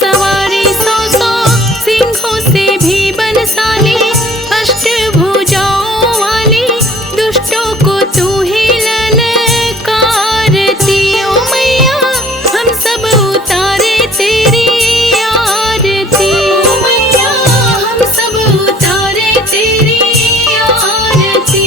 सवारी 100 सिंहों से भी बलशाली, अष्टभुजाओं वाली दुष्टों को तू ही ललकारती। ओ मैया हम सब उतारे तेरी आरती। ओ मैया हम सब उतारे तेरी आरती।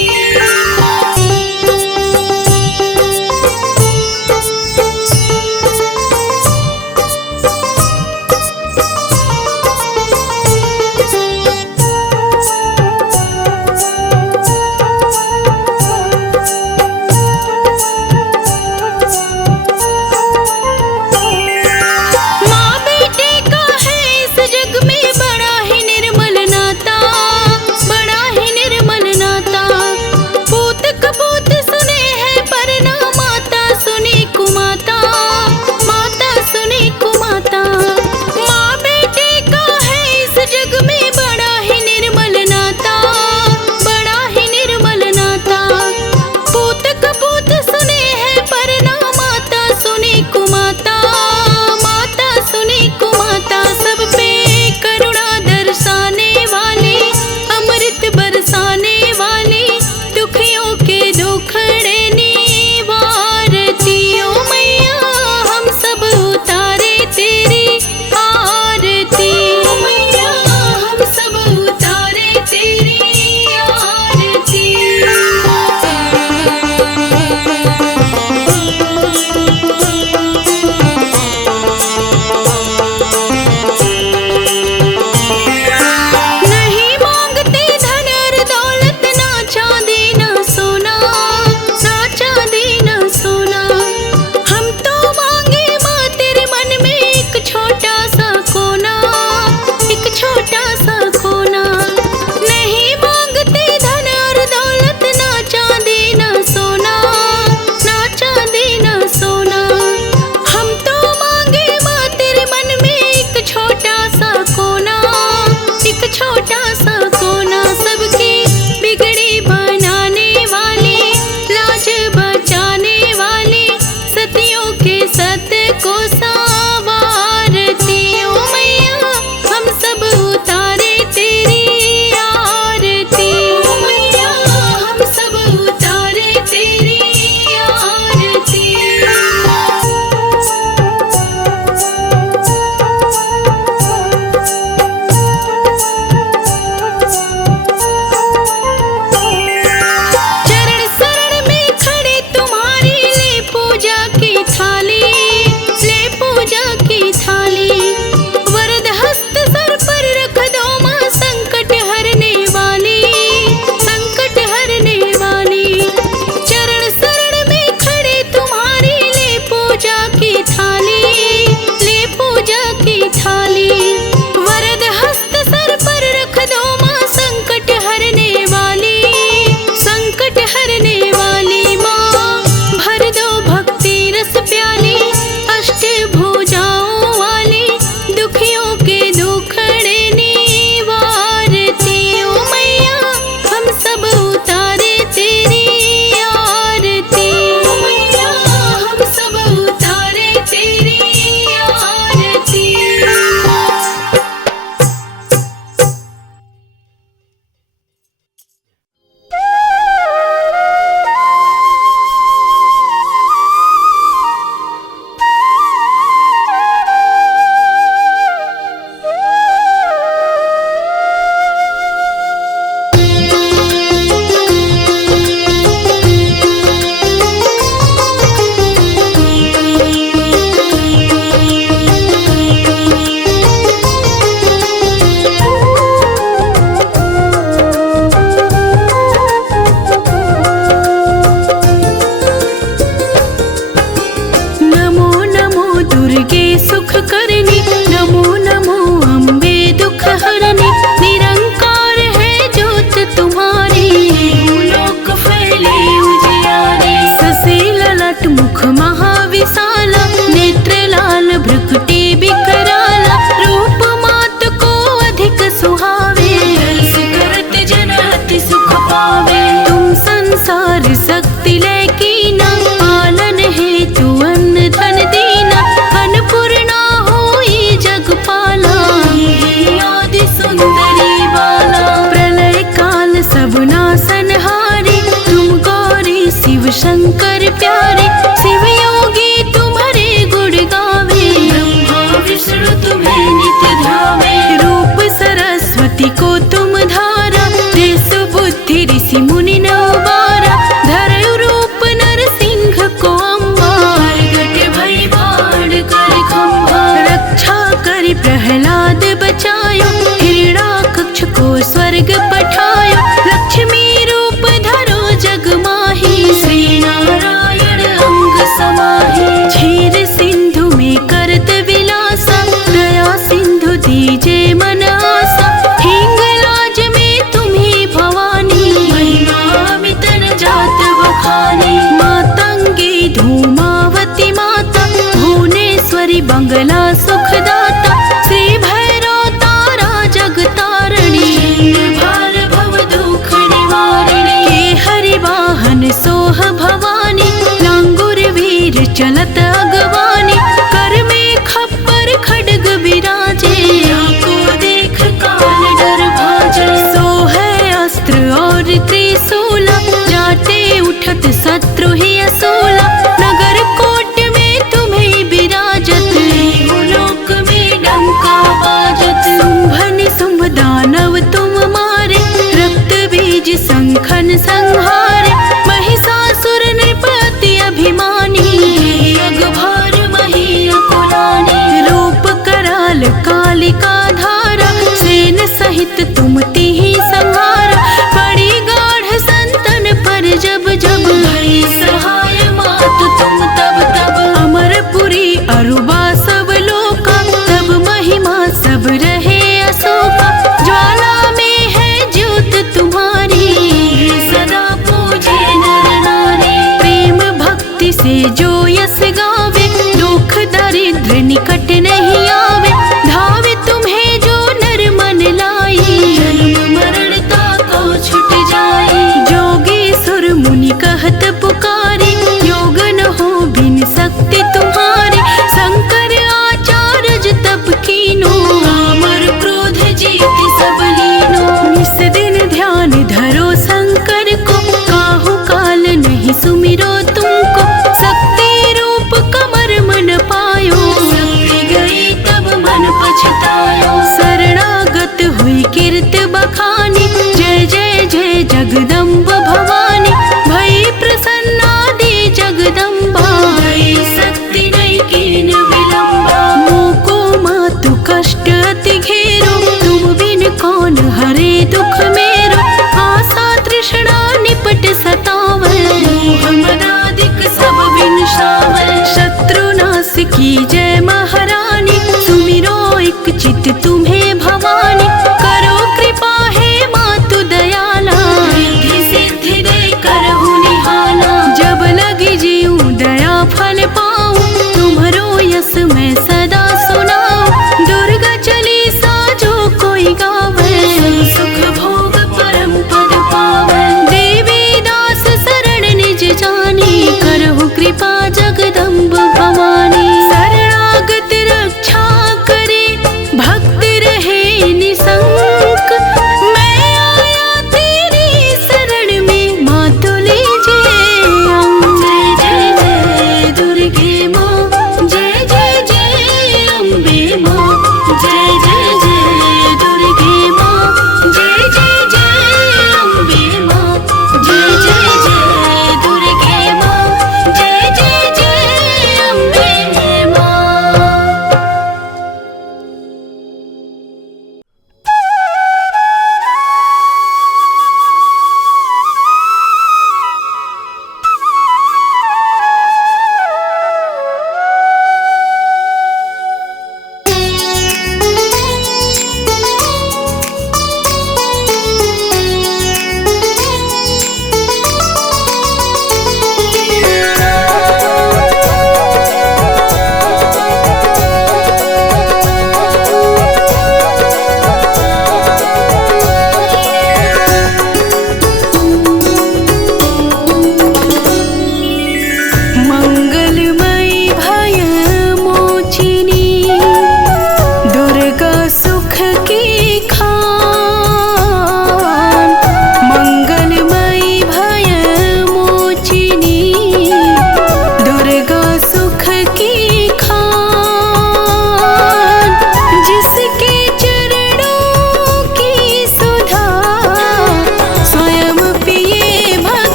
माँ बेटे का है इस जग में बड़ा ही निर्मल नाता, बड़ा ही निर्मल नाता। पूत कपूत सुने हैं पर ना माता सुनी कुमाता, माता सुनी कुमाता। माँ बेटे का है इस जग में बड़ा ही निर्मल नाता, बड़ा ही निर्मल नाता। पूत कपूत सुने हैं पर ना माता सुनी कुमाता, माता सुनी कुमाता। सब पे करुणा दर्शाने वाली, अमृत बरसाने वाली, दुखियों के दुखड़े निवारती। ओ मैया हम सब उतारे तेरी आरती। ओ मैया हम सब उतारे तेरी आरती। नहीं मांगते धन और दौलत, ना चांदी ना सोना, ना चांदी ना सोना। हम तो मांगे माँ तेरे मन में एक छोटा सा कोना, एक छोटा सा कोना। नहीं मांगते धन और दौलत, ना चांदी ना सोना, ना चांदी ना सोना। हम तो मांगे माँ तेरे मन में एक छोटा सा कोना, एक छोटा सा कोना। सबकी बिगड़ी बनाने वाली, लाज बचाने वाली, सतियों के सत्य को संवारती। ओ मैया हम सब उतारे तेरी आरती। ओ मैया हम सब उतारे तेरी आरती। चरण शरण में खड़े तुम्हारी, ले पूजा की थाली, ले पूजा की थाली। वरद हस्त सर पर रख दो माँ, संकट हरने वाली, संकट हरने वाली। चरण शरण में खड़े तुम्हारी, ले पूजा की थाली, ले पूजा की थाली। वरद हस्त सर पर रख दो माँ, संकट हरने वाली, संकट हरने वाली। माँ भर दो भक्ति रस प्याली, अष्टभुजाओं वाली, दुखियों के दुखड़े निवारती। ओ मैया हम सब उतारे तेरी आरती। ओ मैया हम सब उतारे तेरी आरती। नित्य तुम्हें भवानी, करो कृपा हे मातु दयाला, रिद्धि सिद्धि दे करहु निहाला। जब लगी जीऊँ दया फल पाऊँ, तुम्हरो यस मैं सदा सुनाऊँ। दुर्गा चालीसा जो कोई गावे, सुख भोग परम पद पावे। देवी दास शरण निज जानी, करहु कृपा जगदम्ब भवानी। शरणागत रक्षा करे, भक्ति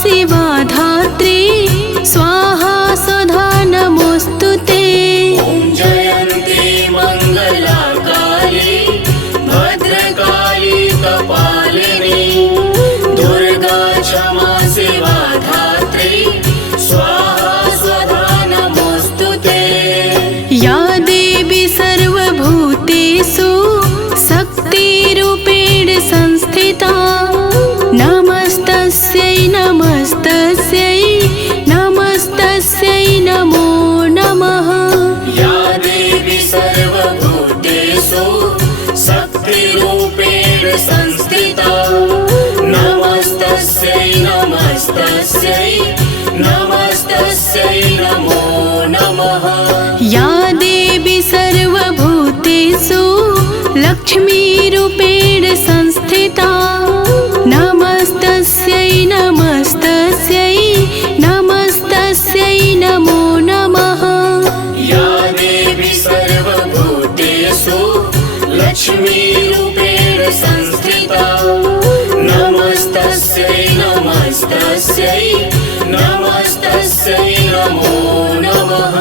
शिवा धात्री स्वाहा स्वधा नमोस्तुते। ॐ जयन्ती मङ्गला काली भद्रकाली कपालिनी दुर्गा क्षमा शिवा धात्री स्वाहा स्वधा नमोस्तुते। या देवी सर्वभूतेषु शक्तिरूपेण संस्थिता नमस्तस्यै नमस्तस्यै नमस्तस्यै नमो नमः। या देवी सर्वभूतेषु शक्तिरूपेण संस्थिता नमस्तस्यै नमस्तस्यै नमस्तस्यै नमो नमः। या देवी सर्वभूतेषु लक्ष्मीरूपेण संस्थिता नमस्तस्यै नमस्तस्यै नमस्तस्यै नमो नमः। या देवी सर्वभूतेषु लक्ष्मीरूपेण संस्थिता नमस्तस्यै नमस्तस्यै नमस्तस्यै नमो नमः।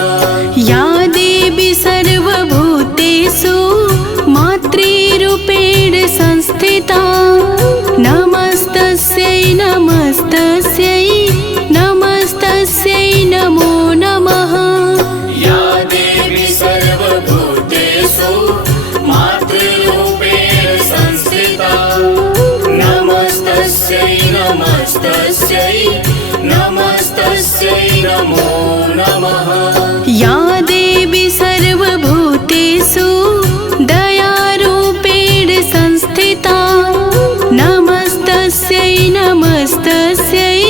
या देवी सर्वभूतेषु मातृरूपेण संस्थिता नमस्तस्यै नमस्तस्यै नमस्तस्यै नमो नमः। या देवी सर्वभूतेषु मातृरूपेण संस्थिता नमस्तस्यै नमस्तस्यै नमस्तस्यै नमो नमः। या देवी सर्वभूतेषु दयारूपेण संस्थिता नमस्तस्यै नमस्तस्यै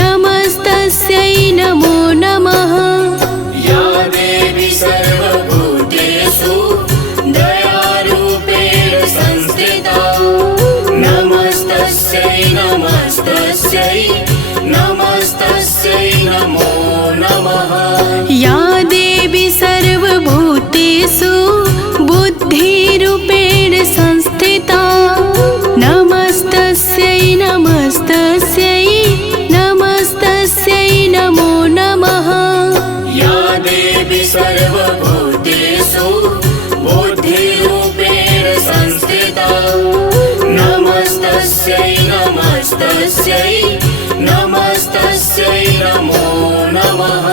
नमस्तस्यै नमो नमः। या देवी सर्वभूतेषु दयारूपेण संस्थिता नमस्तस्यै नमस्तस्यै नमस्तस्यै नमो नमः। या देवी सर्वभूतेषु बुद्धिरूपेण संस्थिता नमस्तस्यै नमस्तस्यै नमस्तस्यै नमो नमः। या देवी सर्वभूतेषु बुद्धिरूपेण संस्थिता नमस्तस्यै नमस्तस्यै नमस्तस्यै नमो नमः।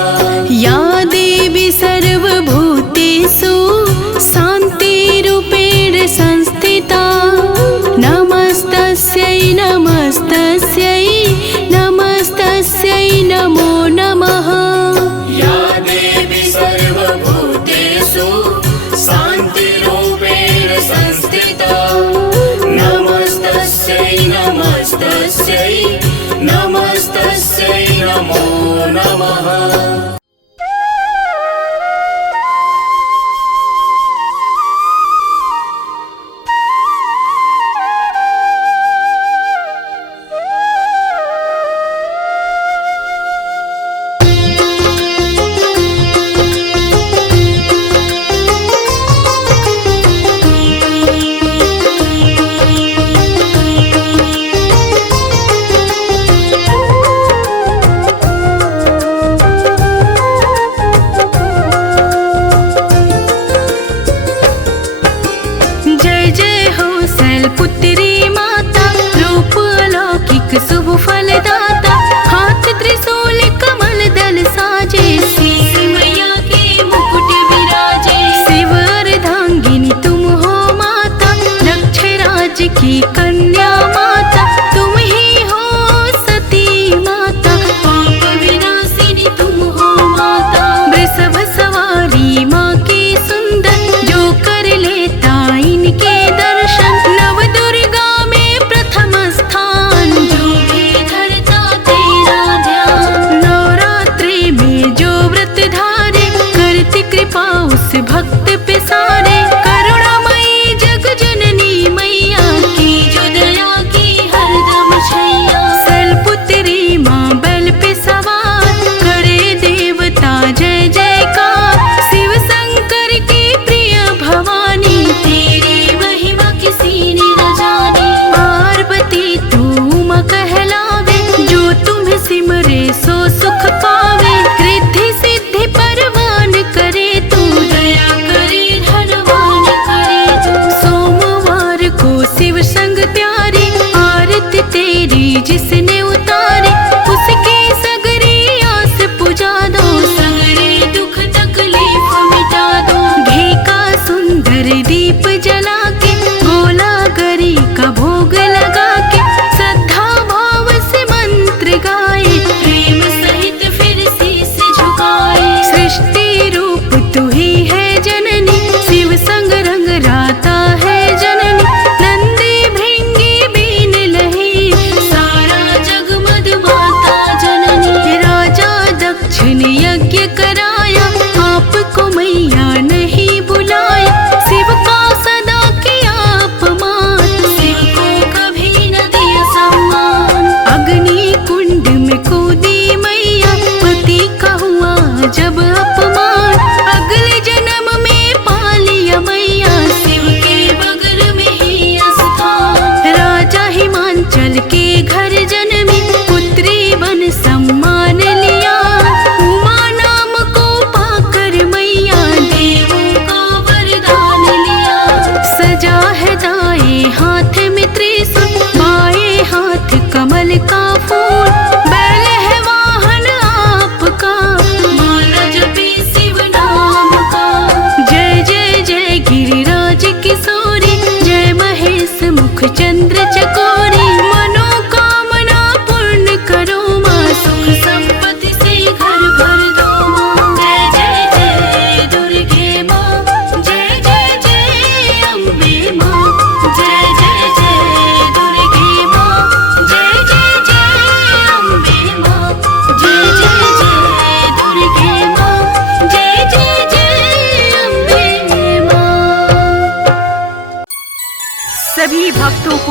या देवी सर्वभूतेषु शान्तिरूपेण संस्थिता नमस्तस्यै नमस्तस्यै नमस्तस्यै नमो नमः। या देवी सर्वभूतेषु शान्तिरूपेण संस्थिता नमस्तस्यै नमस्तस्यै नमस्तस्यै नमो नमः।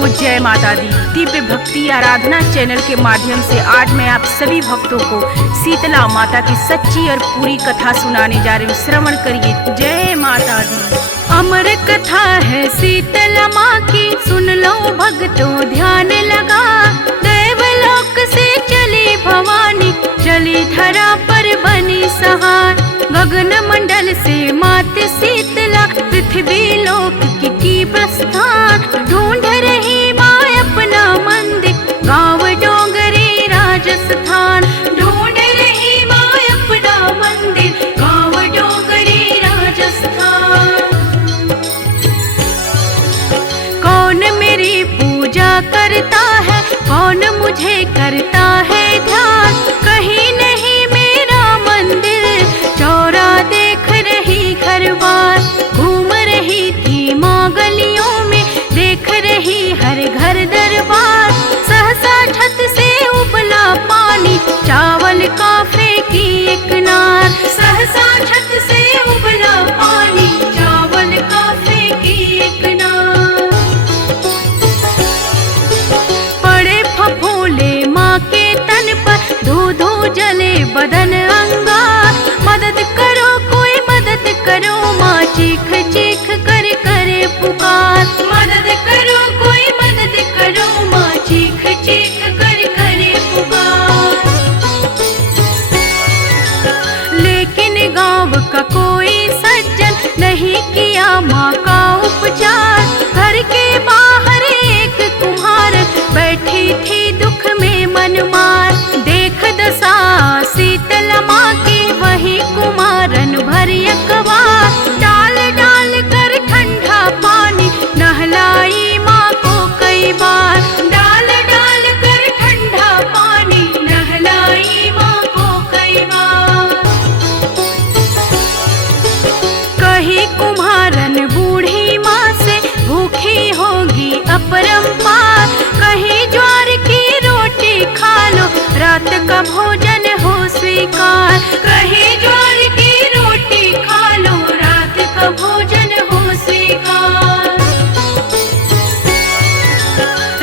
जय माता दी। दिव्य भक्ति आराधना चैनल के माध्यम से आज मैं आप सभी भक्तों को शीतला माता की सच्ची और पूरी कथा सुनाने जा रही हूँ। श्रवण करिए। जय माता दी। अमर कथा है शीतला माँ की, सुन लो भक्तों ध्यान लगा। देवलोक से चली भवानी, चली धरा पर बनी सहाय। गगन मंडल से मात शीतला, पृथ्वी लोक की प्रस्थान। ढूंढ रही माँ अपना मंदिर, गाँव डोंगरी राजस्थान। ढूंढ रही माँ अपना मंदिर, गाँव डोंगरी राजस्थान। कौन मेरी पूजा करता है, कौन मुझे करता है ध्यान। कहीं नहीं मेरा मंदिर, चौरा देख रही घर बार। घूम रही थी माँ गलियों में, देख रही हर घर दरबार। सहसा छत से उबला पानी, चावल का फेंकी एक नार। सहसा छत से उबला पानी, चावल का फेंकी एक नार। पड़े फफोले माँ के तन पर, धो धो जले बदन अंगार। मदद करो कोई मदद करो माँ, चीख चीख कर करे पुकार। मदद करो कोई मदद करो माँ, चीख चीख कर करे पुकार। लेकिन गाँव का कोई सज्जन नहीं किया माँ का उपचार। घर के बाहर एक कुम्हार बैठी थी दुख में मन मार। देख दशा शीतला माँ की, वही कुमारन भरी अखबार। डाल डाल कर ठंडा पानी, नहलाई माँ को कई बार। डाल डाल कर ठंडा पानी, नहलाई माँ को कई बार। कही कुम्हारन बूढ़ी माँ से, भूखी होगी अपरंपार। कहीं ज्वार की रोटी खा लो, रात का भोजन हो स्वीकार। कहीं ज्वार की रोटी खा लो, रात का भोजन हो स्वीकार।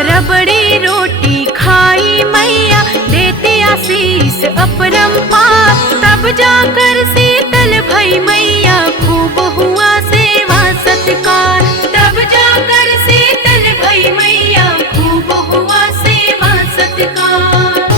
रबड़ी रोटी खाई मैया, देती आशीष अपरंपार। तब जाकर शीतल भई मैया, खूब हुआ सेवा सत्कार। तब जाकर शीतल भई मैया, खूब हुआ सेवा सत्कार।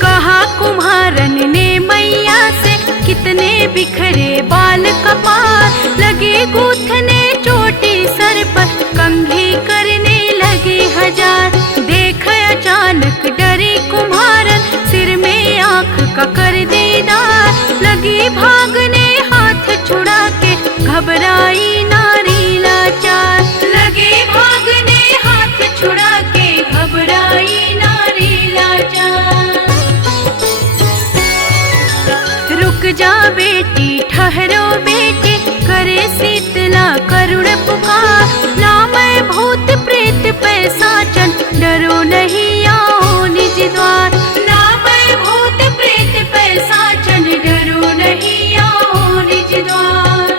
कहा कुम्हारन ने मैया से, कितने बिखरे बाल कपार। लगे गूंथने चोटी सर पर, कंघी करने लगे हजार। देख अचानक डरे कुम्हारन, सिर में आंख का कर दीदार। लगी भागने हाथ छुड़ा के, घबराई नारी लाचार। लगे भागने हाथ छुड़ा के, घबराई नारी लाचार। रुक जा बेटी ठहरो बेटी, करे शीतला करुण पुकार। ना मैं भूत प्रेत पैसाचन, डरो नहीं आओ निज द्वार। ना मैं भूत प्रेत पैसाचन, डरो नहीं आओ निज द्वार।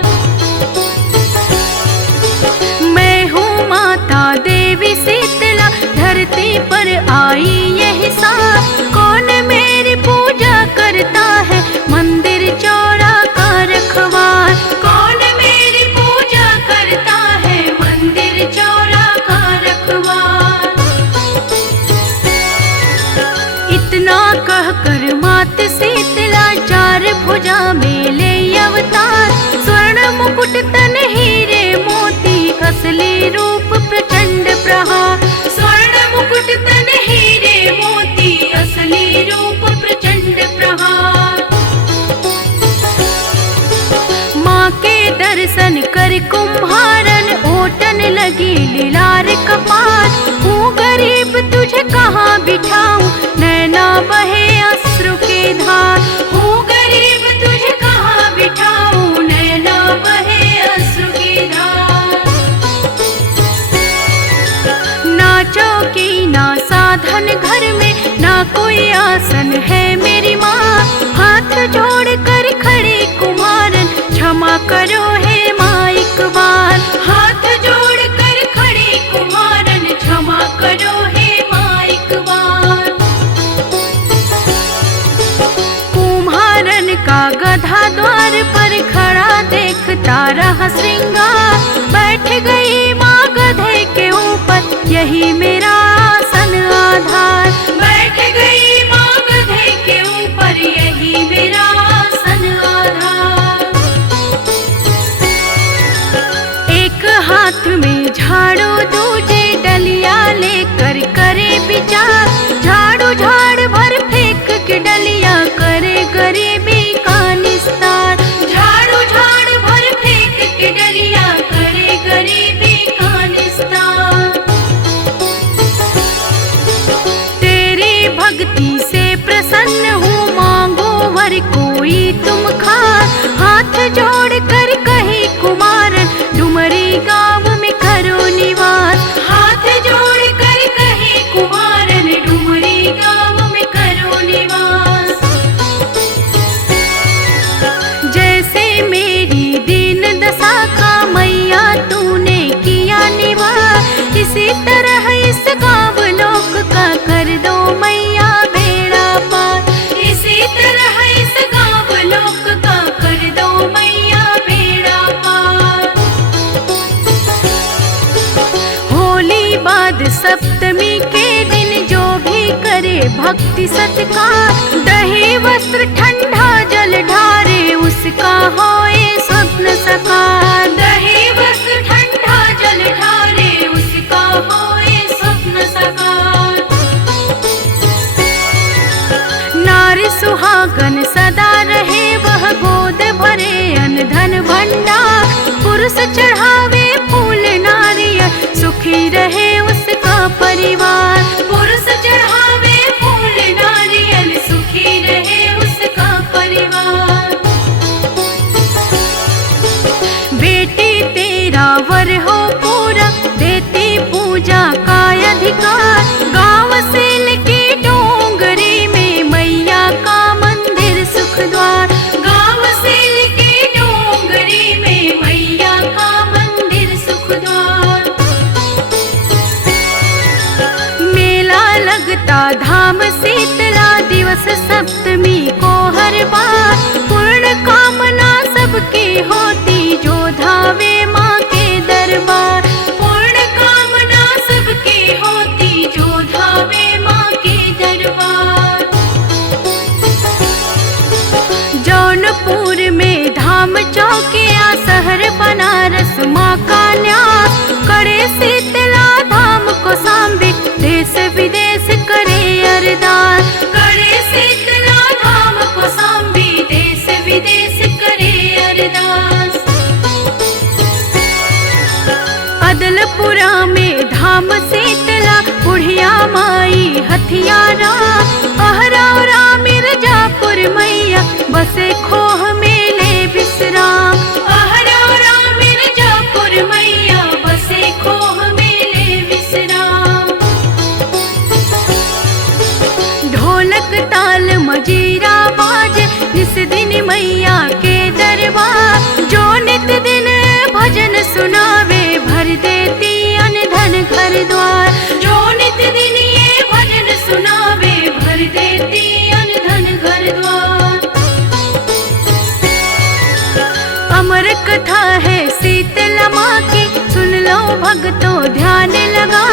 मैं हूँ माता देवी शीतला, धरती पर आई यही साथ। कौन मेरी पूजा करता है, मंदिर चौरा का रखवार। कौन मेरी पूजा करता है, मंदिर चौरा का रखवार। इतना कहकर मात शीतला, चार भुजा में ले अवतार। स्वर्ण मुकुट तन हीरे मोती, असली रूप प्रचंड प्रहार। स्वर्ण मुकुट तन हीरे मोती, असली रूप प्रचंड प्रहार। माँ के दर्शन कर कुम्हारन, ओटन लगी लीलार कपार। हूँ गरीब तुझे कहाँ बिठाऊं, नैना बहे अश्रु के धार। हूँ गरीब तुझे कहाँ बिठाऊं, नैना बहे अश्रु के धार। ना चौकी ना साधन घर में, ना कोई आसन है मेरी माँ। हाथ जोड़ कर खड़े कुम्हारन, क्षमा करो हे माँ एक बार। हाथ जोड़ कर होई तुम खास। हाथ जोड़ कर कही कुमारन डुमरी गाँव में करो निवास। हाथ जोड़ कर कही कुमारन डुमरी गाँव में करो निवास। जैसे मेरी दीन दशा का मैया तूने किया निवास, इसी तरह इस गाँव लोक का कर दो मैया बेड़ा पार। इसी तरह इस गाँव लोक का कर दो मैया बेड़ा पार। होली बाद सप्तमी के दिन जो भी करे भक्ति सत्कार, दही वस्त्र ठंडा जल ढारे उसका होए स्वप्न साकार। दही वस्त्र ठंडा जल ढारे उसका होए स्वप्न साकार। नारी सुहागन सदा रहे वह गोद भरे अन्न धन भंडार। पुरुष चढ़ावे फूल नारियल सुखी रहे उसका परिवार। पुरुष चढ़ावे फूल नारियल सुखी रहे उसका परिवार। बेटी तेरा वर हो पूरा देती पूजा का अधिकार। गाँव सेल की डोंगरी में मैया का मंदिर सुख द्वार। गाँव सेल की डोंगरी में मैया का मंदिर सुख द्वार। मेला लगता धाम शीतला दिवस सप्तमी को हर बार। पूर्ण कामना सबकी होती जो धावे माँ के दरबार। पूर्ण कामना सबकी होती जो धावे माँ के दरबार। जौनपुर में धाम चौकिया शहर बनारस माँ का न्यास। करे शीतला धाम को सांबे देश विदेश करे अरदास। करे शीतला धाम को सांबे देश विदेश करे अरदास। अदलपुरा में धाम शीतला बुढ़िया माई हथियारा। अहरौरा मिर्जापुर मैया बसे खोह मेले विश्राम। अहरौरा मिर्जापुर मैया बसे खोह मेले विश्राम। ढोलक ताल मजीरा बाज निस दिन मैया के दरबार। जो नित दिन भजन सुनावे भर देती अन्न धन घर द्वार। जो नित दिन ये भजन सुनावे भर देती अन्न धन घर द्वार। अमर कथा है शीतला माँ की सुन लो भक्तों ध्यान लगा।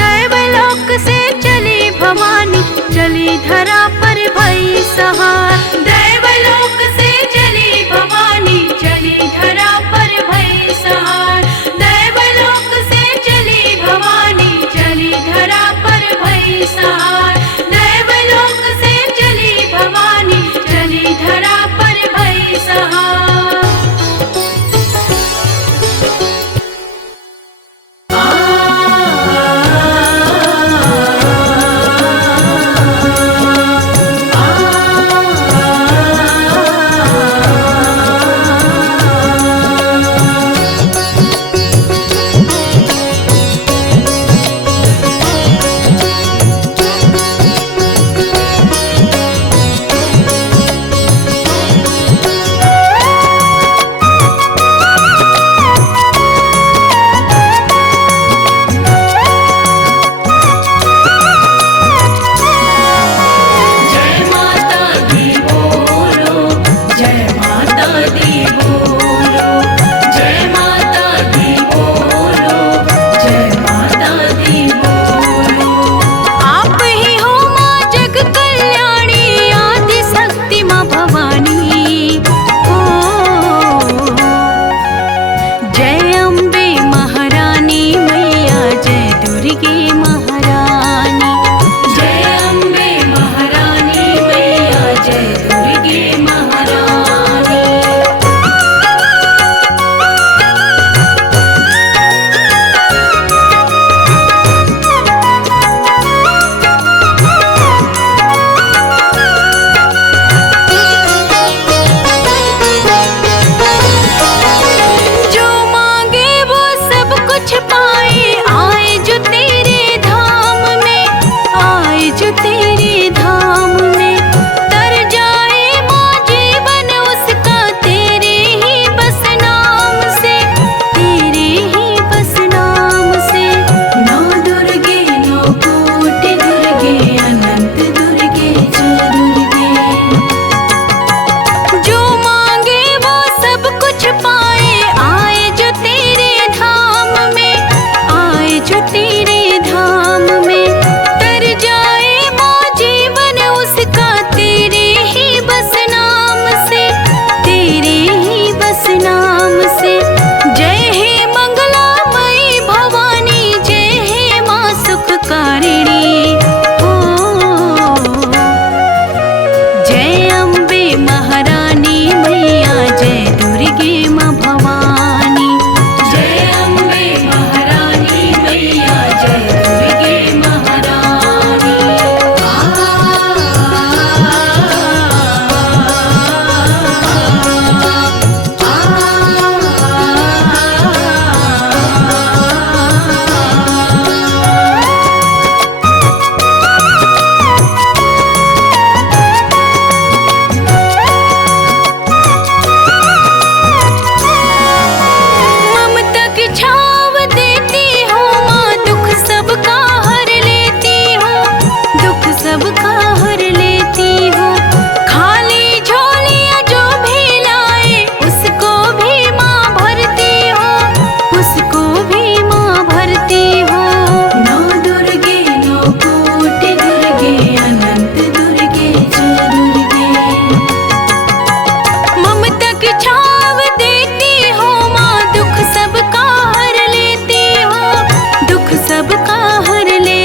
दैवलोक से चली भवानी चली धरा पर भई सहार। दैवलोक से चली भवानी चली धरा पर भई सहार। दैवलोक से चली भवानी चली धरा पर भई सहार। दैवलोक से चली भवानी चली धरा पर भई सहार। आ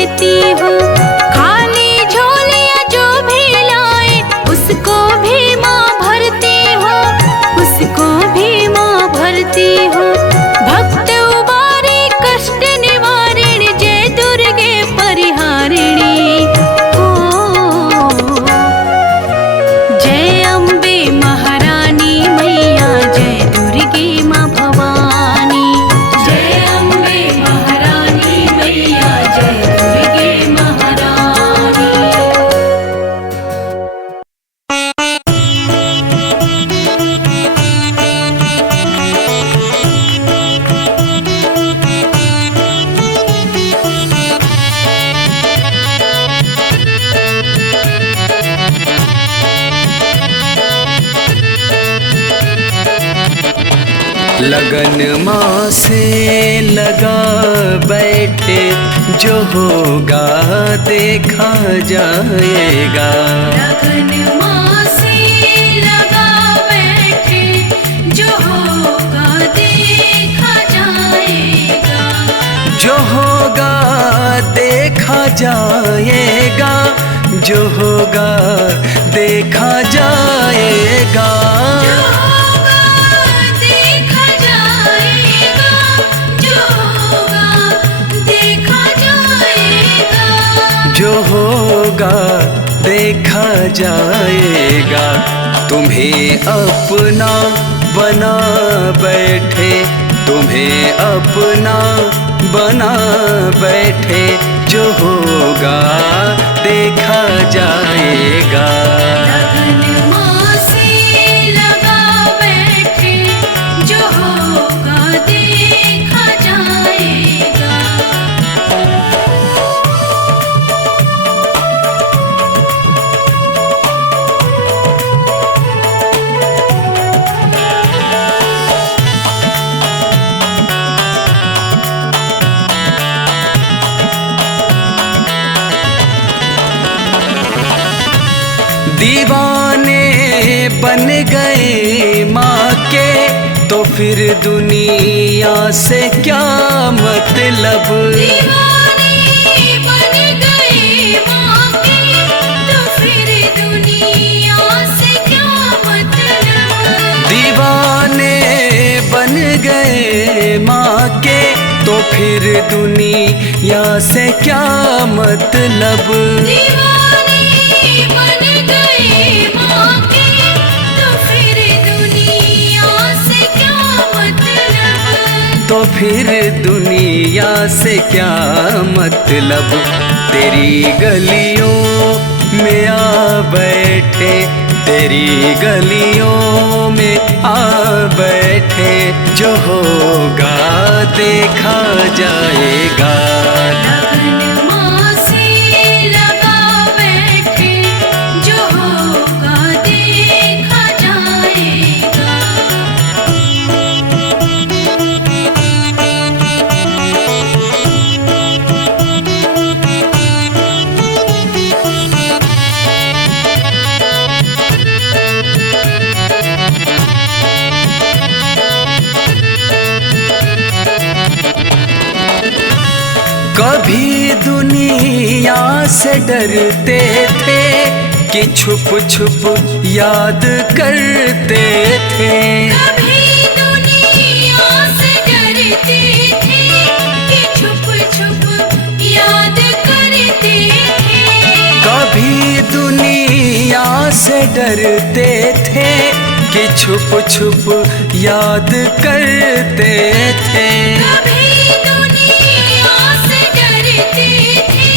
देती हूँ। खाली झोलियाँ जो भी लाए उसको भी माँ भरती हूँ, उसको भी माँ भरती हूँ। भक्त उबारी कष्ट निवारिणी जय दुर्गे परिहारिणी। ओ जय अम्बे महारानी मैया जय दुर्गे माँ भवानी। जय अम्बे महारानी मैया जय दुर्गे महारानी। लगन माँ से लगा बैठे जो होगा देखा जाएगा। लगन माँ से लगा बैठे जो होगा देखा जाएगा। जो होगा देखा जाएगा, जो होगा देखा जाएगा। जो होगा देखा जाएगा, जो होगा देखा जाएगा। जो होगा देखा जाएगा। तुम्हें अपना बना बैठे, तुम्हें अपना बना बैठे जो होगा देखा जाएगा। लगन माँ से लगा बैठे जो होगा देखा जाएगा। दीवाने बन गए माँ के तो फिर दुनिया से क्या मतलब। दीवाने बन गए माँ के तो फिर दुनिया से क्या मतलब। दीवाने बन गए माँ के तो फिर दुनिया से क्या मतलब। दीवाने बन गए माँ के तो फिर दुनिया से क्या मतलब। तो फिर दुनिया से क्या मतलब। तेरी गलियों में आ बैठे, तेरी गलियों में आ बैठे जो होगा देखा जाएगा। लगन माँ से लगा बैठे जो होगा देखा जाएगा। कभी दुनिया से डरते थे कि छुप छुप याद करते थे। कभी दुनिया से डरते थे कि छुप छुप याद करते थे। कभी दुनिया से डरते थे कि छुप छुप याद करते थे। कभी दुनिया से डरते थे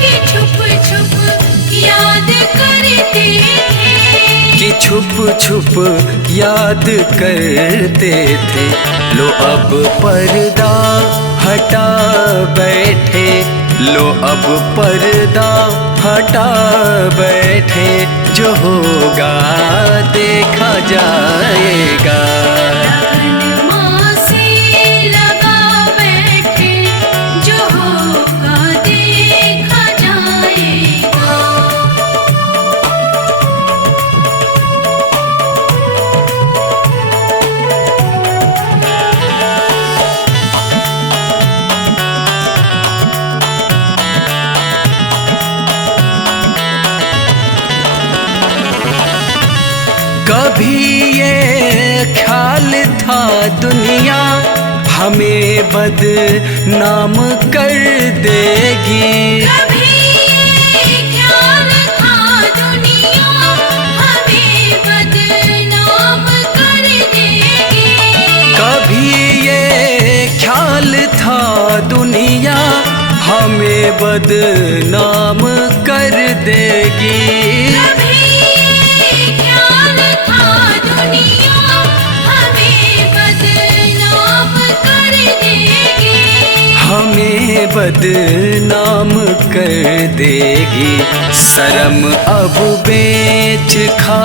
कि छुप छुप याद करते थे। कि छुप छुप याद करते थे। लो अब पर्दा हटा बैठे, लो अब पर्दा हटा बैठे जो होगा देखा जाएगा। लगन माँ से लगा बैठे जो होगा देखा जाएगा। कभी ये ख्याल था दुनिया हमें बदनाम कर देगी। कभी ये ख्याल था दुनिया हमें बदनाम कर देगी। कभी ये ख्याल था दुनिया हमें बदनाम कर देगी। कभी ये ख्याल था दुनिया हमें बदनाम कर देगी। हमें बदनाम कर देगी। शर्म अब बेच खा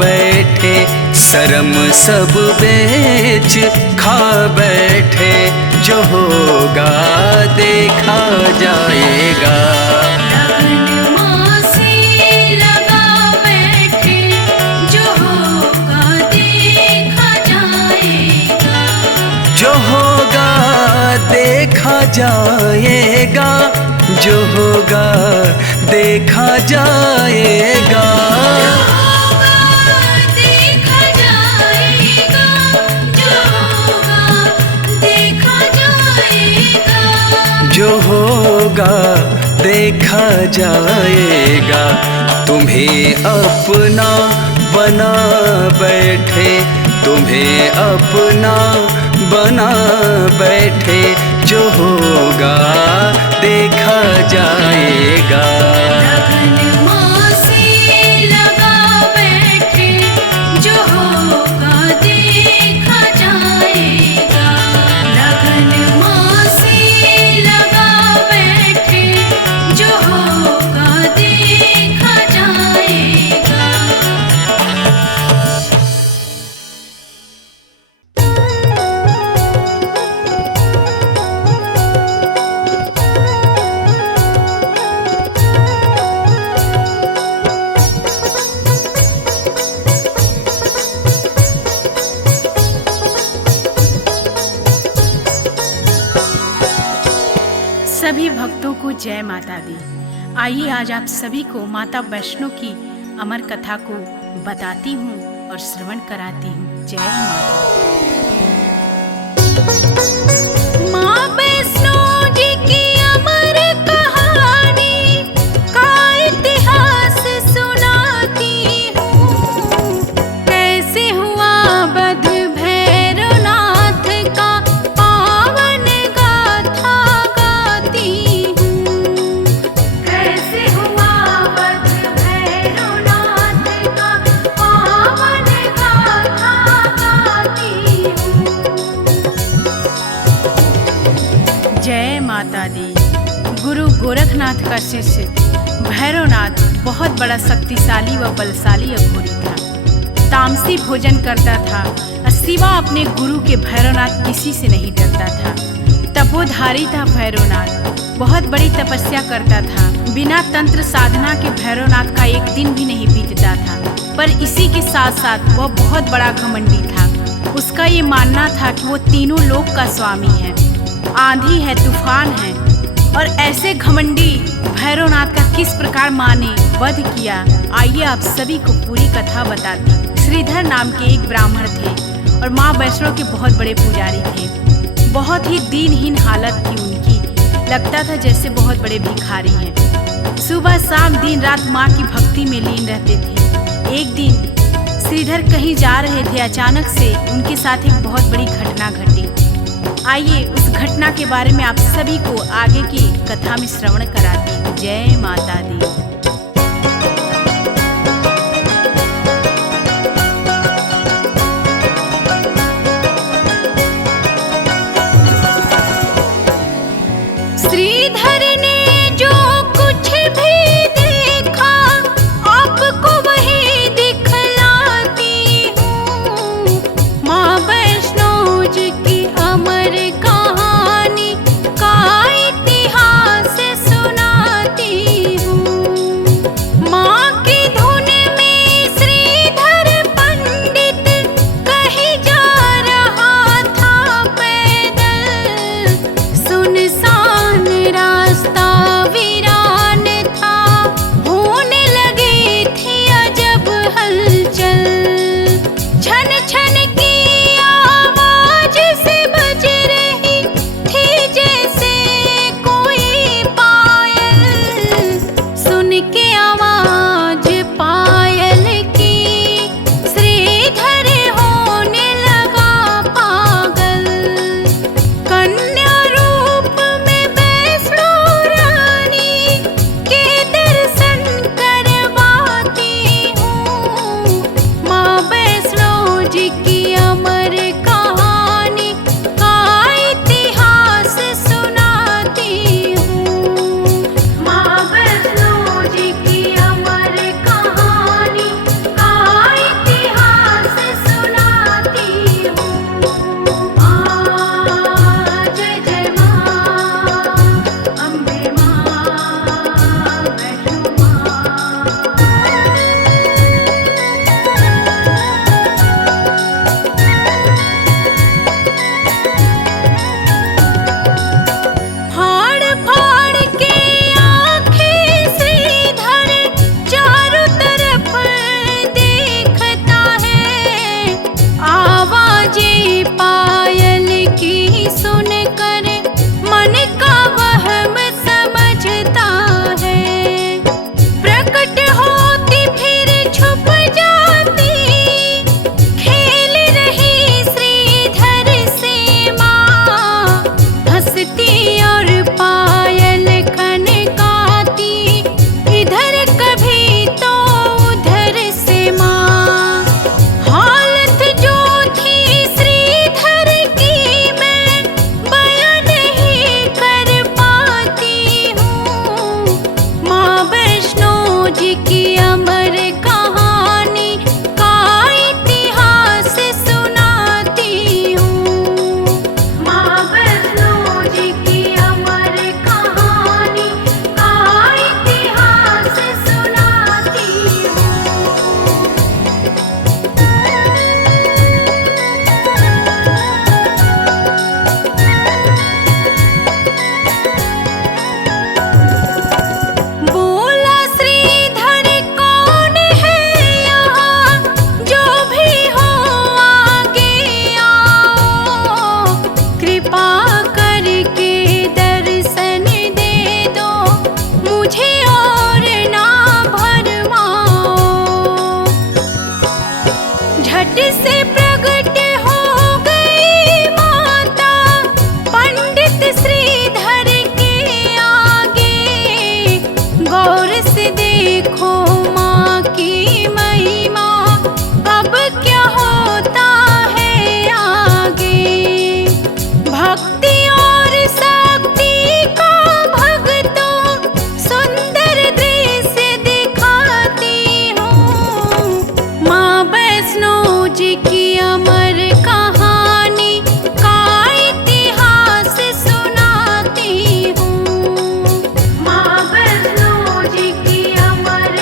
बैठे, शर्म सब बेच खा बैठे, जो होगा देखा जाएगा। लगन माँ से लगा बैठे, जो होगा देखा जाएगा। जो होगा देखा जाएगा, जो होगा देखा जाएगा। देखा जाएगा, जो होगा देखा जाएगा। जो होगा देखा जाएगा। तुम्हें अपना बना बैठे, तुम्हें अपना बना बैठे, जो होगा देखा जाएगा। लगन माँ से लगा बैठे, जो होगा देखा जाएगा। लगन माँ से लगा बैठे, जो होगा देखा जाएगा। सभी भक्तों को जय माता दी। आइए आज आप सभी को माता वैष्णो की अमर कथा को बताती हूँ और श्रवण कराती हूँ। जय माता दी। माँ वैष्णो जी की अमर कहानी का इतिहास सुनाती हूँ। कैसे हुआ वध भैरवनाथ का पावन गाथा गाती हूँ। कैसे हुआ वध भैरवनाथ का पावन गाथा गाती हूँ। जय माता दी। गुरु गोरखनाथ का शिष्य भैरवनाथ बहुत बड़ा शक्तिशाली व बलशाली अघोरी था। तामसी भोजन करता था और सिवा अपने गुरु के भैरवनाथ किसी से नहीं डरता था। तपोधारी था भैरवनाथ, बहुत बड़ी तपस्या करता था। बिना तंत्र साधना के भैरवनाथ का एक दिन भी नहीं बीतता था। पर इसी के साथ साथ वह बहुत बड़ा घमंडी था। उसका ये मानना था कि वो तीनों लोक का स्वामी है, आंधी है, तूफान है। और ऐसे घमंडी भैरवनाथ का किस प्रकार माँ ने वध किया, आइए आप सभी को पूरी कथा बताती हूँ। श्रीधर नाम के एक ब्राह्मण थे और माँ वैष्णो के बहुत बड़े पुजारी थे। बहुत ही दीनहीन हालत थी उनकी, लगता था जैसे बहुत बड़े भिखारी हैं। सुबह शाम दिन रात माँ की भक्ति में लीन रहते थे। एक दिन श्रीधर कहीं जा रहे थे, अचानक से उनके साथ एक बहुत बड़ी घटना घटी। आइए उस घटना के बारे में आप सभी को आगे की कथा में श्रवण कराती हूँ। जय माता दी। श्रीधर ने जो कुछ भी देखा आपको वही दिखलाती हूँ। माँ वैष्णो जी की अमर कहानी का इतिहास सुनाती हूँ। जी की अमर कहानी का इतिहास सुनाती हूँ। माँ वैष्णो जी की अमर कहानी का इतिहास सुनाती हूँ। बोला श्रीधर कौन है यहाँ, जो भी हो आगे आओ। कृपा करके दर्शन दे दो मुझे और ना भरमाओ। झट से प्रकट हो गई माता पंडित श्रीधर के आगे। गौर से देखो माँ की महिमा, अब क्या होता है आगे। भक्ति और शक्ति का भक्तों सुंदर दृश्य दिखाती हूँ। माँ वैष्णो जी की अमर कहानी का इतिहास सुनाती हूँ। माँ वैष्णो जी की अमर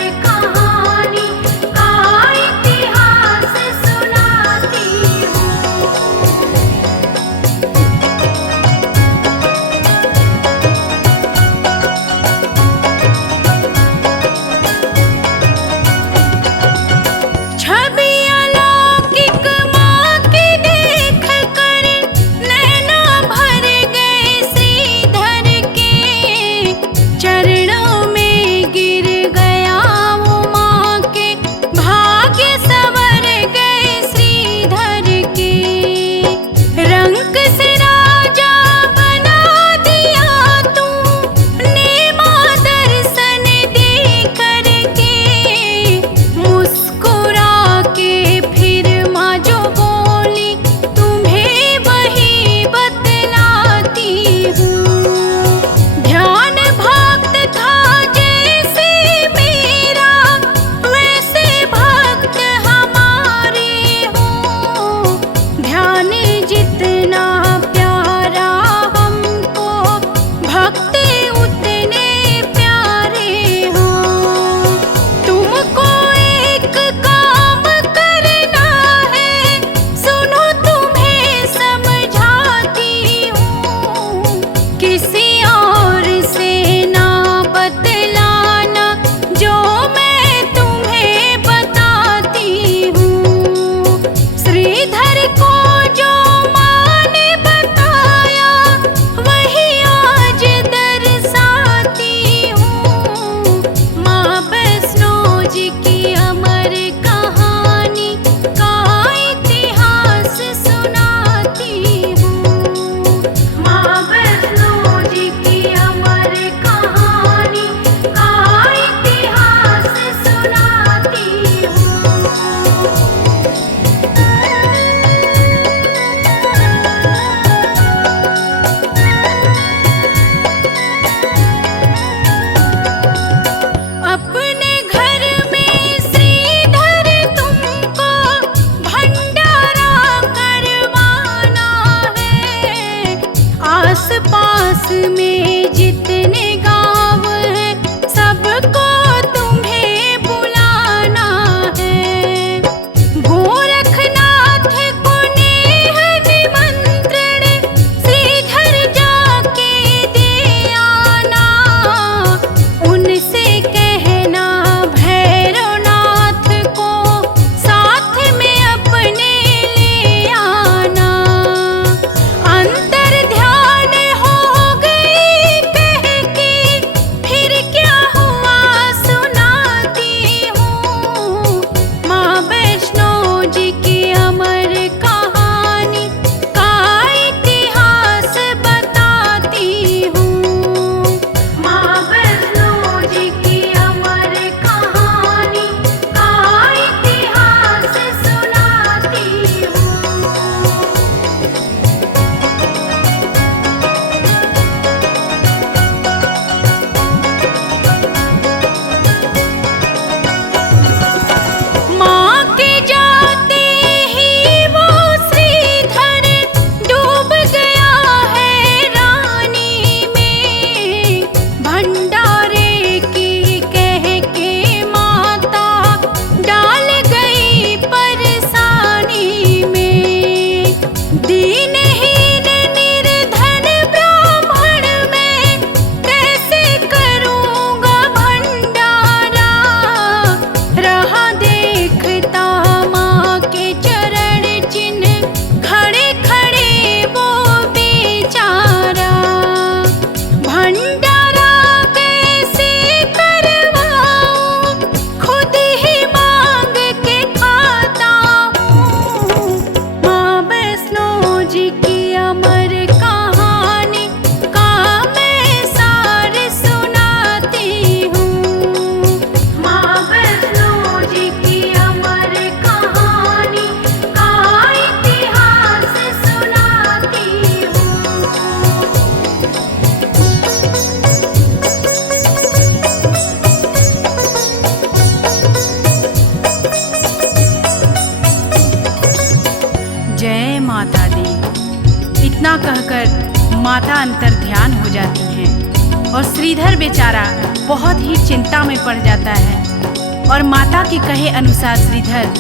माता अंतर ध्यान हो जाती हैं और श्रीधर बेचारा बहुत ही चिंता में पड़ जाता है। और माता के कहे अनुसार श्रीधर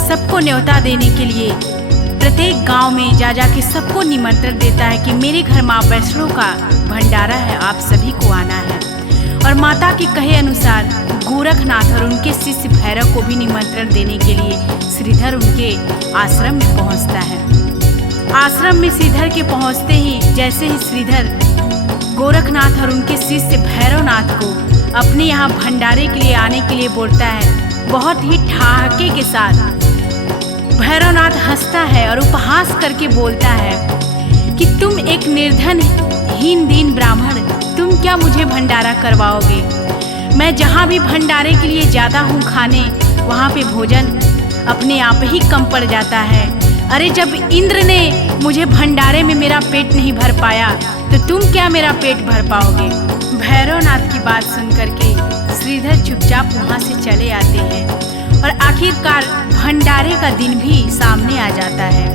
सबको न्योता देने के लिए प्रत्येक गांव में जा के सबको निमंत्रण देता है कि मेरे घर माँ वैष्णो का भंडारा है, आप सभी को आना है। और माता के कहे अनुसार गोरखनाथ और उनके शिष्य भैरव को भी निमंत्रण देने के लिए श्रीधर उनके आश्रम में पहुंचता है। आश्रम में श्रीधर के पहुंचते ही जैसे ही श्रीधर गोरखनाथ और उनके शिष्य भैरवनाथ को अपने यहाँ भंडारे के लिए आने के लिए बोलता है, बहुत ही ठहाके के साथ भैरवनाथ हंसता है और उपहास करके बोलता है कि तुम एक निर्धन हीन दीन ब्राह्मण, तुम क्या मुझे भंडारा करवाओगे? मैं जहाँ भी भंडारे के लिए जाता हूँ खाने, वहाँ पे भोजन अपने आप ही कम पड़ जाता है। अरे जब इंद्र ने मुझे भंडारे में मेरा पेट नहीं भर पाया तो तुम क्या मेरा पेट भर पाओगे? भैरवनाथ की बात सुनकर के श्रीधर चुपचाप वहाँ से चले आते हैं और आखिरकार भंडारे का दिन भी सामने आ जाता है।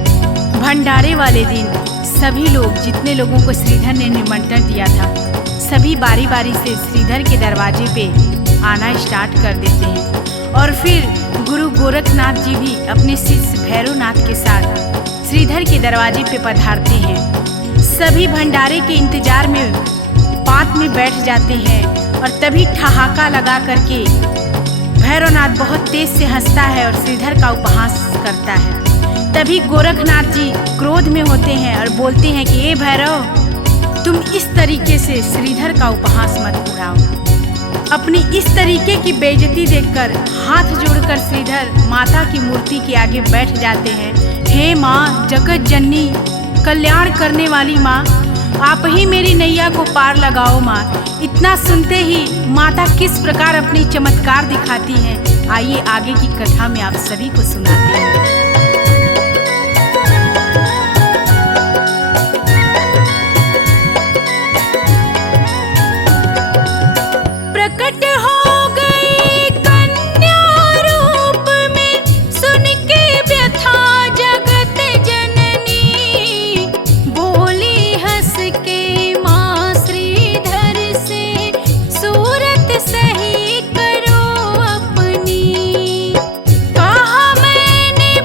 भंडारे वाले दिन सभी लोग, जितने लोगों को श्रीधर ने निमंत्रण दिया था, सभी बारी बारी से श्रीधर के दरवाजे पे आना स्टार्ट कर देते हैं। और फिर गुरु गोरखनाथ जी भी अपने शिष्य भैरवनाथ के साथ श्रीधर के दरवाजे पे पधारते हैं। सभी भंडारे के इंतजार में पात में बैठ जाते हैं और तभी ठहाका लगा करके भैरवनाथ बहुत तेज से हंसता है और श्रीधर का उपहास करता है। तभी गोरखनाथ जी क्रोध में होते हैं और बोलते हैं कि ए भैरव, तुम इस तरीके से श्रीधर का उपहास मत उड़ाओ। अपनी इस तरीके की बेइज्जती देखकर हाथ जोड़कर श्रीधर माता की मूर्ति के आगे बैठ जाते हैं। हे माँ, जगत जननी, कल्याण करने वाली माँ, आप ही मेरी नैया को पार लगाओ माँ। इतना सुनते ही माता किस प्रकार अपनी चमत्कार दिखाती हैं, आइए आगे की कथा में आप सभी को सुनाते हैं। प्रकट हो गई कन्या रूप में, सुन के व्यथा जगत जननी, बोली हंस के माँ श्रीधर से, सूरत सही करो अपनी। कहा मैंने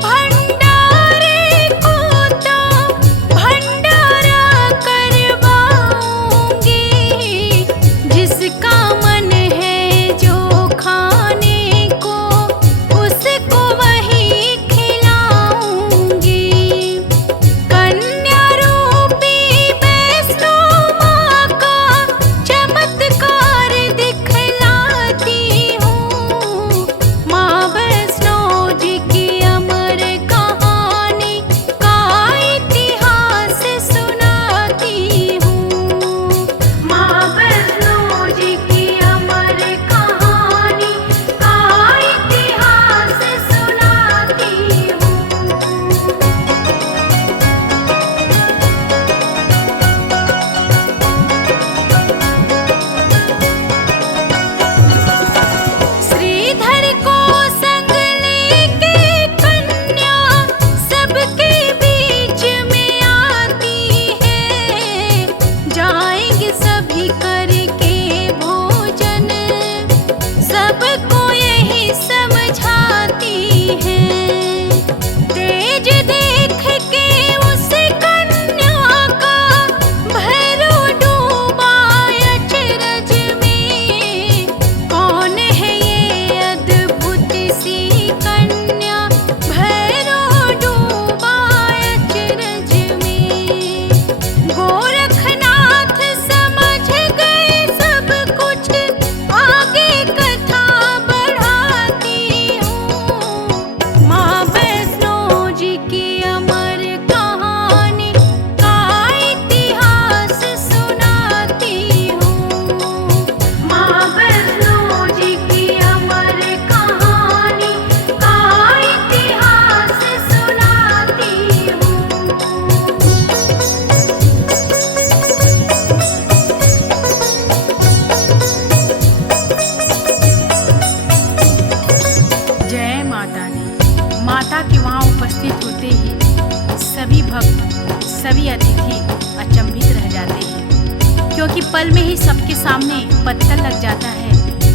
सामने पत्तल लग जाता है।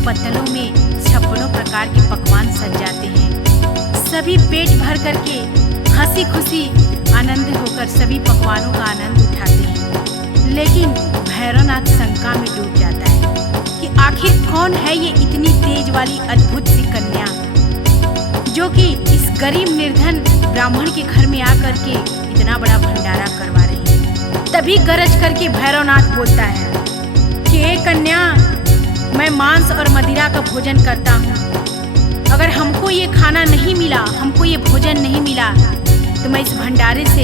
पत्तलों में 56 प्रकार के पकवान सज जाते हैं। सभी पेट भर करके हंसी खुशी आनंद होकर सभी पकवानों का आनंद उठाते हैं। लेकिन भैरवनाथ शंका में डूब जाता है कि आखिर कौन है ये इतनी तेज वाली अद्भुत सी कन्या जो कि इस गरीब निर्धन ब्राह्मण के घर में आकर के इतना बड़ा भंडारा करवा रही है। तभी गरज करके भैरवनाथ बोलता है कि हे कन्या, मैं मांस और मदिरा का भोजन करता हूँ। अगर हमको ये खाना नहीं मिला, हमको ये भोजन नहीं मिला, तो मैं इस भंडारे से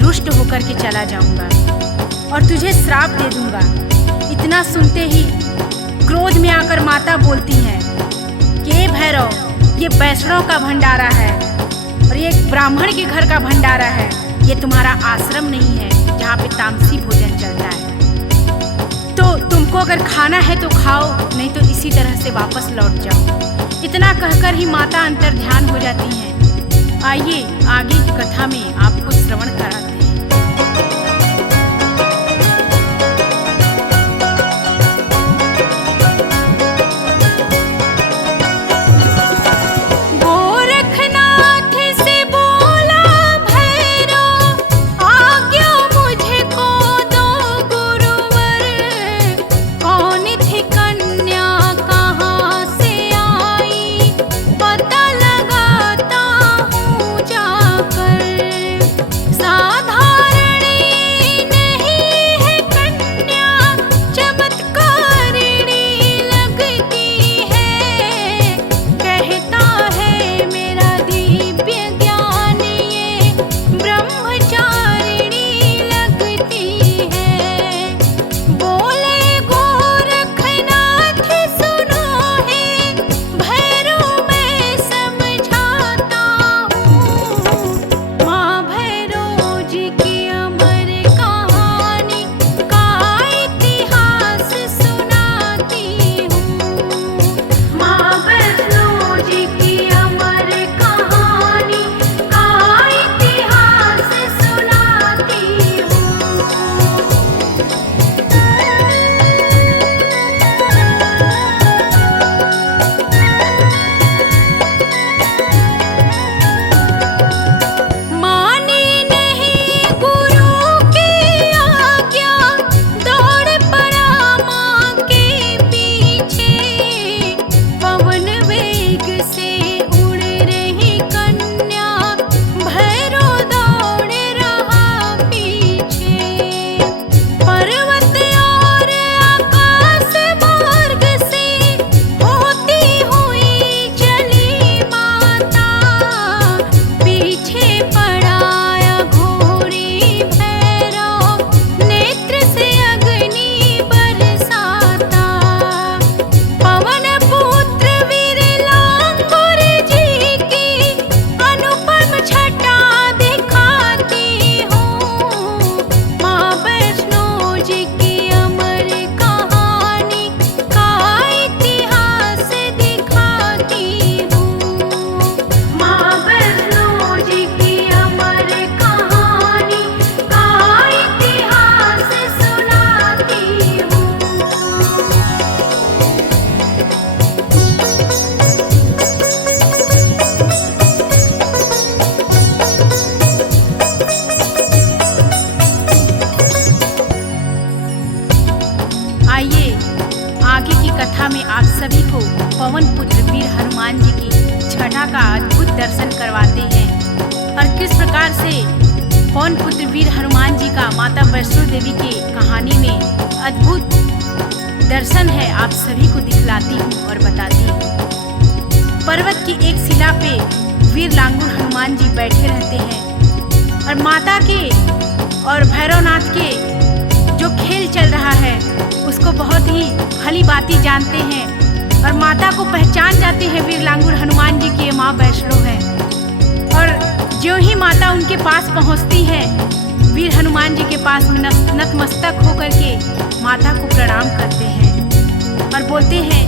रुष्ट होकर के चला जाऊंगा और तुझे श्राप दे दूंगा। इतना सुनते ही क्रोध में आकर माता बोलती है कि हे भैरव, ये वैष्णव का भंडारा है और ये एक ब्राह्मण के घर का भंडारा है। ये तुम्हारा आश्रम नहीं है जहाँ पे तामसी भोजन चलता है। तो तुमको अगर खाना है तो खाओ, नहीं तो इसी तरह से वापस लौट जाओ। इतना कहकर ही माता अंतर ध्यान हो जाती हैं। आइए आगे की कथा में आपको श्रवण कराते हैं। कथा में आप सभी को पवन पुत्र वीर हनुमान जी की छटा का अद्भुत दर्शन करवाते हैं और किस प्रकार से पवन पुत्र वीर हनुमान जी का माता वैष्णो देवी की कहानी में अद्भुत दर्शन है आप सभी को दिखलाती हूँ और बताती हूँ। पर्वत की एक शिला पे वीर लांगुर हनुमान जी बैठे रहते हैं और माता के और भैरवनाथ के जो खेल चल रहा है उसको बहुत ही भली भांति जानते हैं और माता को पहचान जाते हैं वीर लांगुर हनुमान जी की माँ वैष्णो है। और जो ही माता उनके पास पहुँचती है वीर हनुमान जी के पास में नतमस्तक होकर के माता को प्रणाम करते हैं और बोलते हैं,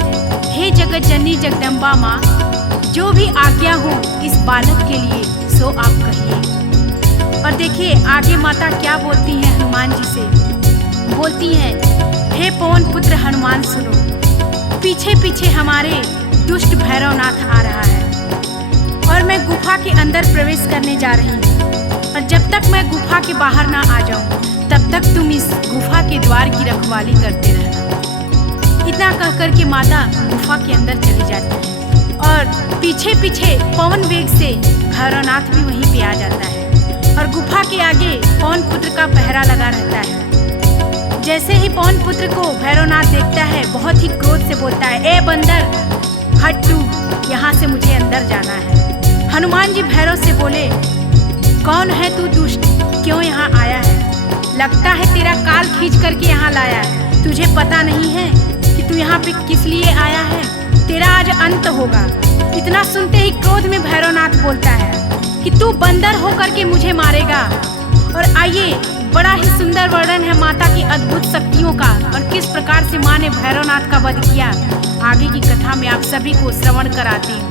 हे जगत जननी जगदम्बा माँ, जो भी आज्ञा हो इस बालक के लिए सो आप कहिए। और देखिए आगे माता क्या बोलती हैं हनुमान जी से, बोलती हैं हे पवन पुत्र हनुमान सुनो, पीछे पीछे हमारे दुष्ट भैरवनाथ आ रहा है और मैं गुफा के अंदर प्रवेश करने जा रही हूँ। और जब तक मैं गुफा के बाहर ना आ जाऊँ तब तक तुम इस गुफा के द्वार की रखवाली करते रहना। इतना कह कर के माता गुफा के अंदर चली जाती है और पीछे पीछे पवन वेग से भैरवनाथ भी वहीं पे आ जाता है और गुफा के आगे पवन पुत्र का पहरा लगा रहता है। जैसे ही पवन पुत्र को भैरवनाथ देखता है बहुत ही क्रोध से बोलता है, ए बंदर हट तू, यहाँ से मुझे अंदर जाना है। हनुमान जी भैरव से बोले, कौन है तू दुष्ट, क्यों यहाँ आया है? लगता है तेरा काल खींच करके यहाँ लाया है। तुझे पता नहीं है कि तू यहाँ पे किस लिए आया है? तेरा आज अंत होगा। इतना सुनते ही क्रोध में भैरवनाथ बोलता है कि तू बंदर होकर के मुझे मारेगा। और आइए, बड़ा ही सुंदर वर्णन है माता की अद्भुत शक्तियों का और किस प्रकार से माँ ने भैरवनाथ का वध किया। आगे की कथा में आप सभी को श्रवण कराती हूँ।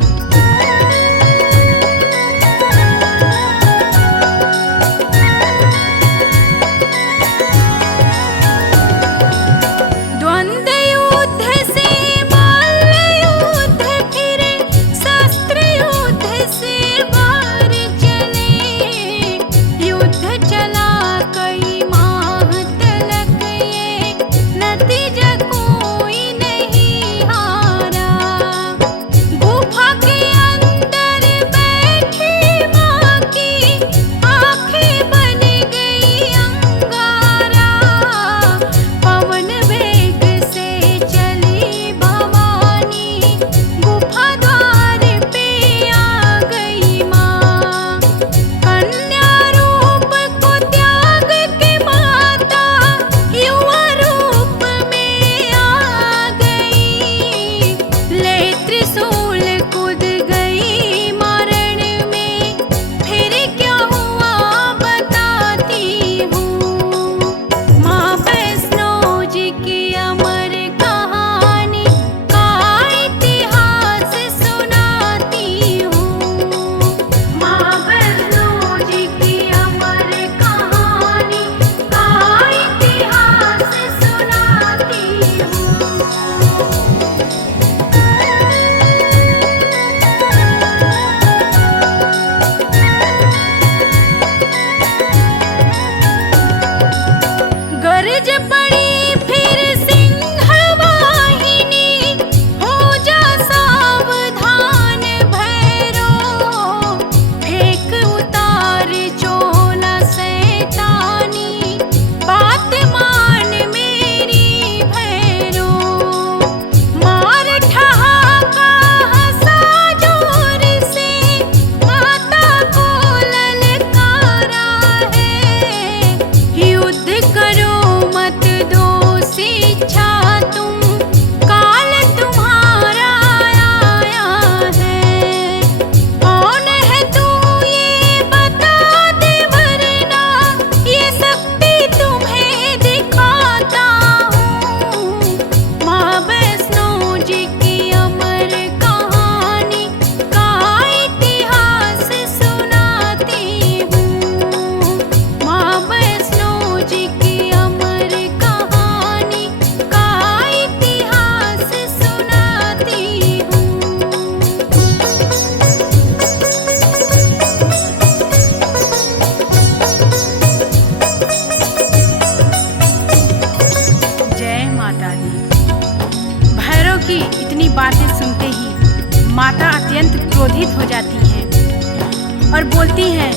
माता अत्यंत क्रोधित हो जाती हैं और बोलती हैं,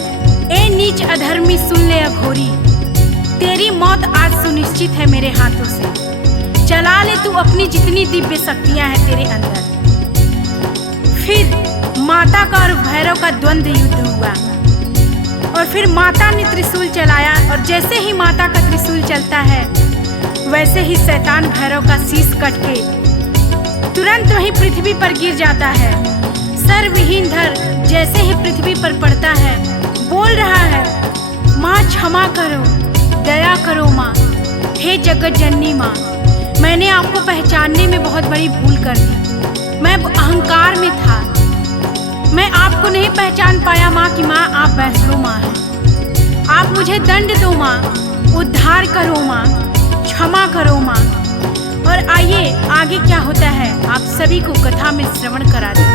ए नीच अधर्मी सुन ले अघोरी, तेरी मौत आज सुनिश्चित है मेरे हाथों से। चला ले तू अपनी जितनी दिव्य शक्तियां हैं तेरे अंदर। फिर माता का और भैरव का द्वंद्व युद्ध हुआ और फिर माता ने त्रिशूल चलाया और जैसे ही माता का त्रिशूल चलता है वैसे ही शैतान भैरव का शीश कट के तुरंत वही पृथ्वी पर गिर जाता है। सर्वहीन धर जैसे ही पृथ्वी पर पड़ता है बोल रहा है, माँ क्षमा करो, दया करो माँ, हे जगत जननी माँ, मैंने आपको पहचानने में बहुत बड़ी भूल कर दी। मैं अहंकार में था, मैं आपको नहीं पहचान पाया माँ कि माँ आप वैष्णो माँ हैं। आप मुझे दंड दो माँ, उद्धार करो माँ, क्षमा करो माँ, और आइए आगे क्या होता है आप सभी को कथा में श्रवण करा दें।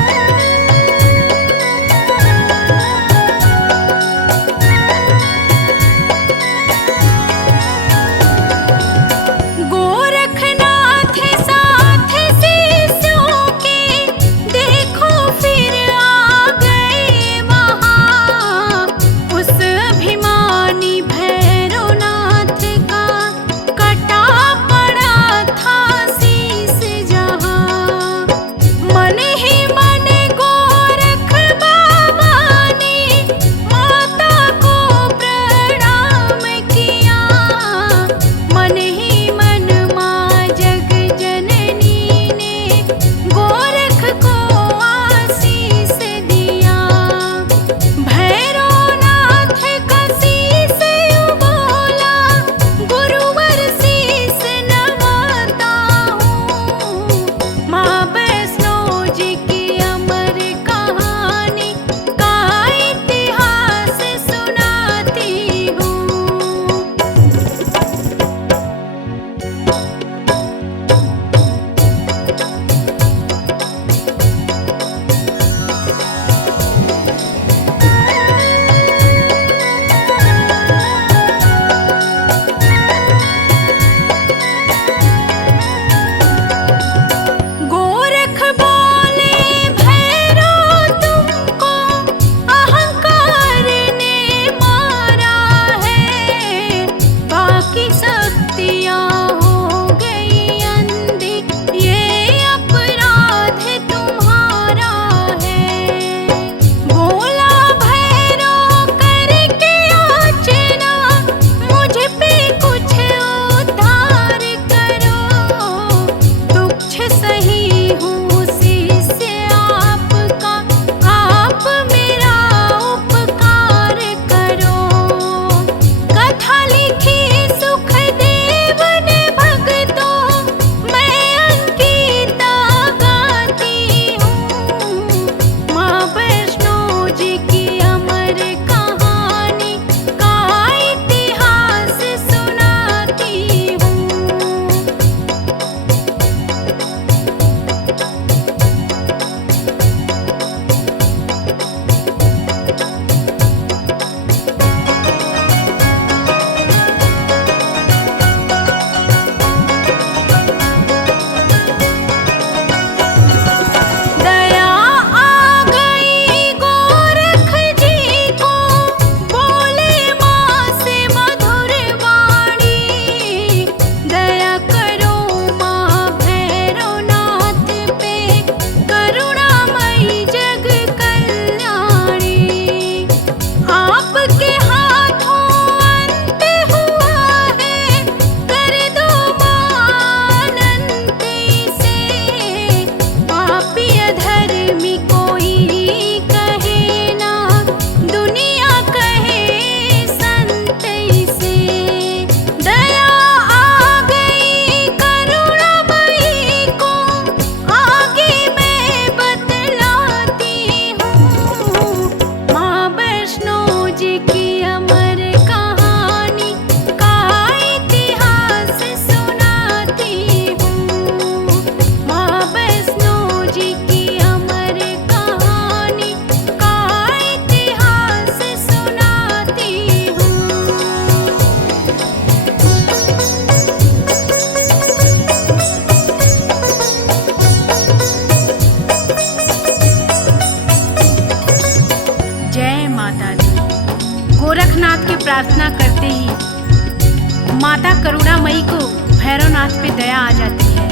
गोरखनाथ की प्रार्थना करते ही माता करुणामयी को भैरवनाथ पे दया आ जाती है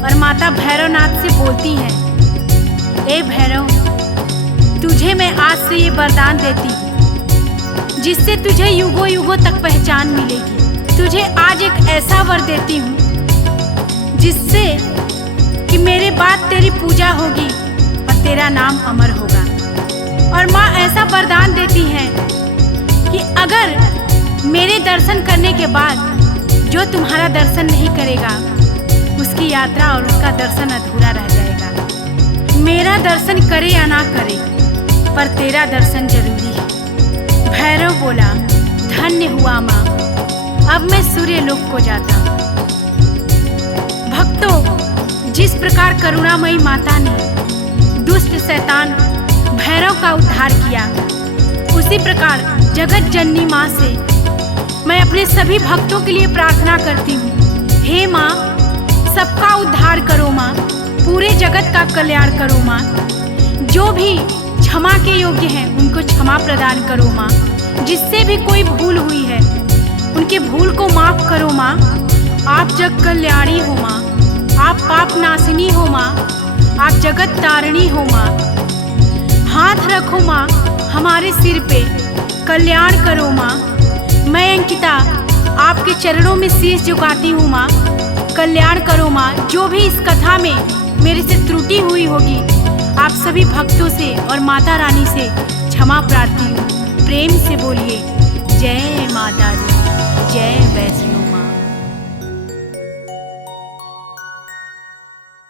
और माता भैरवनाथ से बोलती है, ए भैरव, तुझे मैं आज से ये वरदान देती हूँ जिससे तुझे युगों युगों तक पहचान मिलेगी। तुझे आज एक ऐसा वर देती हूँ जिससे कि मेरे बाद तेरी पूजा होगी और तेरा नाम अमर होगा। और माँ ऐसा वरदान देती है कि अगर मेरे दर्शन करने के बाद जो तुम्हारा दर्शन नहीं करेगा उसकी यात्रा और उसका दर्शन अधूरा रह जाएगा। मेरा दर्शन करे या ना करे पर तेरा दर्शन जरूरी है। भैरव बोला, धन्य हुआ माँ, अब मैं सूर्य लोक को जाता हूँ। भक्तों, जिस प्रकार करुणामयी माता ने दुष्ट शैतान भैरव का उद्धार किया, उसी प्रकार जगत जननी माँ से मैं अपने सभी भक्तों के लिए प्रार्थना करती हूँ। हे माँ, सबका उद्धार करो माँ, पूरे जगत का कल्याण करो माँ। जो भी क्षमा के योग्य हैं उनको क्षमा प्रदान करो माँ। जिससे भी कोई भूल हुई है उनके भूल को माफ करो माँ। आप जग कल्याणी हो माँ, आप पाप नाशिनी हो माँ, आप जगत तारिणी हो माँ। हाथ रखो माँ हमारे सिर पे, कल्याण करो माँ। मैं अंकिता आपके चरणों में शीश झुकाती हूँ माँ, कल्याण करो माँ। जो भी इस कथा में मेरे से त्रुटि हुई होगी, आप सभी भक्तों से और माता रानी से क्षमा प्रार्थी हूँ। प्रेम से बोलिए जय माता दी, जय वैष्णो।